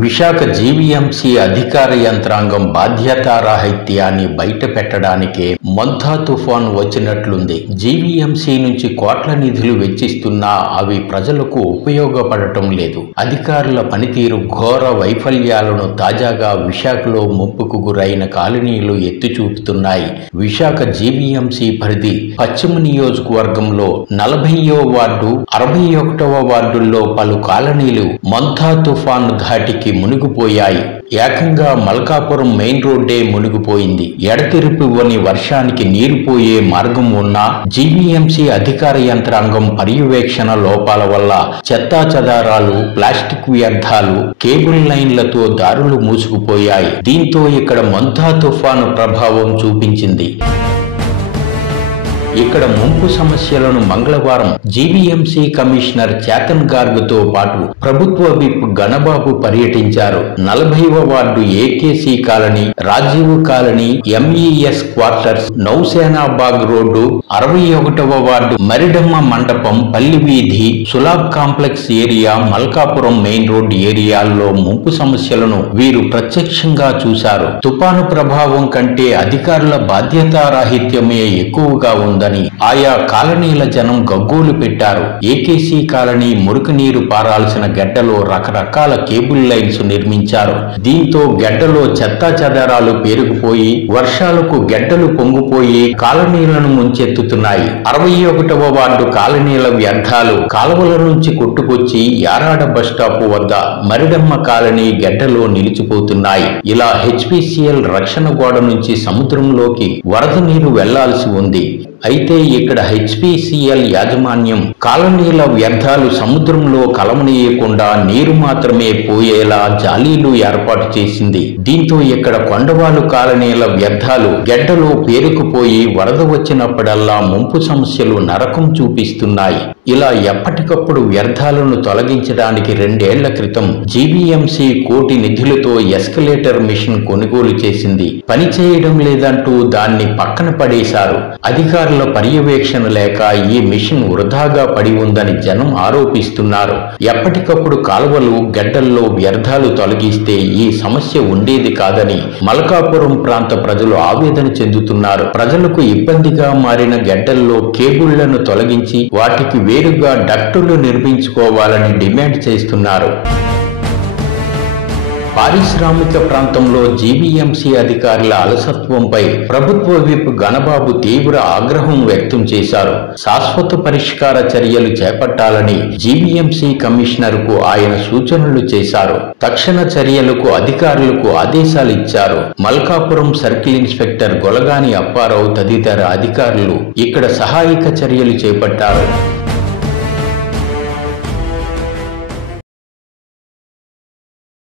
Visakha GVMC అధికార యంత్రాంగం బాధ్యతారాహిత్యాన్ని బయట పెట్టడానికే మొంతా తుఫాను వచ్చినట్లుంది. జీవీఎంసీ నుంచి కోట్ల నిధులు వెచ్చిస్తున్నా అవి ప్రజలకు ఉపయోగపడటం లేదు. అధికారుల పనితీరు ఘోర వైఫల్యాలను తాజాగా విశాఖలో ముప్పుకు గురైన కాలనీలు ఎత్తి చూపుతున్నాయి. విశాఖ జీవీఎంసీ పరిధి పశ్చిమ నియోజకవర్గంలో 40వ వార్డు, 61వ వార్డుల్లో పలు కాలనీలు మొంతా తుఫాను ధాటికి మునిగిపోయాయి. ఏకంగా మల్కాపురం మెయిన్ రోడ్డే మునిగిపోయింది. ఎడతెరిపివ్వని వర్షానికి నీరు పోయే మార్గం ఉన్నా జీవీఎంసీ అధికార యంత్రాంగం పర్యవేక్షణ లోపాల వల్ల చెత్తాచెదారాలు, ప్లాస్టిక్ వ్యర్థాలు, కేబుల్ లైన్లతో దారులు మూసుకుపోయాయి. దీంతో ఇక్కడ మొంతా తుఫాను ప్రభావం చూపించింది. ఇక్కడ ముంపు సమస్యలను మంగళవారం జీవీఎంసీ కమిషనర్ చేతన్ గార్గ్తో పాటు ప్రభుత్వ విప్ గణబాబు పర్యటించారు. 40వ ward AKC colony, Rajiv colony, MES quarters, Nausenabagh road, 61వ వార్డు మరిడమ్మ మండపం, పల్లి వీధి, Sulabh complex area, Malkapuram main road ఏరియాల్లో ముంపు సమస్యలను వీరు ప్రత్యక్షంగా చూశారు. తుపాను ప్రభావం కంటే అధికారుల బాధ్యతారాహిత్యమే ఎక్కువగా ఉంది. ఆయా కాలనీల జనం గగ్గోలు పెట్టారు. ఏకేసీ కాలనీ మురికి నీరు పారాల్సిన గడ్డలో రకరకాల కేబుల్ లైన్స్ నిర్మించారు. దీంతో గడ్డలో చెత్తా చెదారాలు పేరుకుపోయి వర్షాలకు గడ్డలు పొంగిపోయి కాలనీలను ముంచెత్తుతున్నాయి. 61వ వార్డు కాలనీల వ్యర్థాలు కాలువల నుంచి కొట్టుకొచ్చి యారాడ బస్టాప్ వద్ద మరిడమ్మ కాలనీ గడ్డలో నిలిచిపోతున్నాయి. ఇలా హెచ్పిసిఎల్ రక్షణ గోడ నుంచి సముద్రంలోకి వరద నీరు వెళ్లాల్సి ఉంది. అయితే ఇక్కడ హెచ్పిసిఎల్ యాజమాన్యం కాలనీల వ్యర్థాలు సముద్రంలో కలమనీయకుండా నీరు మాత్రమే పోయేలా జాలీలు ఏర్పాటు చేసింది. దీంతో ఇక్కడ కొండవాలు కాలనీల వ్యర్థాలు గడ్డలో పేరుకుపోయి వరద వచ్చినప్పుడల్లా ముంపు సమస్యలు నరకం చూపిస్తున్నాయి. ఇలా ఎప్పటికప్పుడు వ్యర్థాలను తొలగించడానికి 2 ఏళ్ల క్రితం జీవీఎంసీ కోటి నిధులతో ఎస్కలేటర్ మిషన్ కొనుగోలు చేసింది. పని చేయడం లేదంటూ దాన్ని పక్కన పడేశారు. అధికారుల పర్యవేక్షణ లేక ఈ మిషన్ వృధాగా పడి ఉందని జనం ఆరోపిస్తున్నారు. ఎప్పటికప్పుడు కాలువలు, గడ్డల్లో వ్యర్థాలు తొలగిస్తే ఈ సమస్య ఉండేది కాదని మల్కాపురం ప్రాంత ప్రజలు ఆవేదన చెందుతున్నారు. ప్రజలకు ఇబ్బందిగా మారిన గడ్డల్లో కేబుళ్లను తొలగించి వాటికి వేరుగా డక్టులు నిర్మించుకోవాలని డిమాండ్ చేస్తున్నారు. పారిశ్రామిక ప్రాంతంలో జీవీఎంసీ అధికారుల అలసత్వంపై ప్రభుత్వ విప్ గణబాబు తీవ్ర ఆగ్రహం వ్యక్తం చేశారు. శాశ్వత పరిష్కార చర్యలు చేపట్టాలని జీవీఎంసీ కమిషనర్కు ఆయన సూచనలు చేశారు. తక్షణ చర్యలకు అధికారులకు ఆదేశాలు ఇచ్చారు. మల్కాపురం సర్కిల్ ఇన్స్పెక్టర్ గొలగాని అప్పారావు తదితర అధికారులు ఇక్కడ సహాయక చర్యలు చేపట్టారు.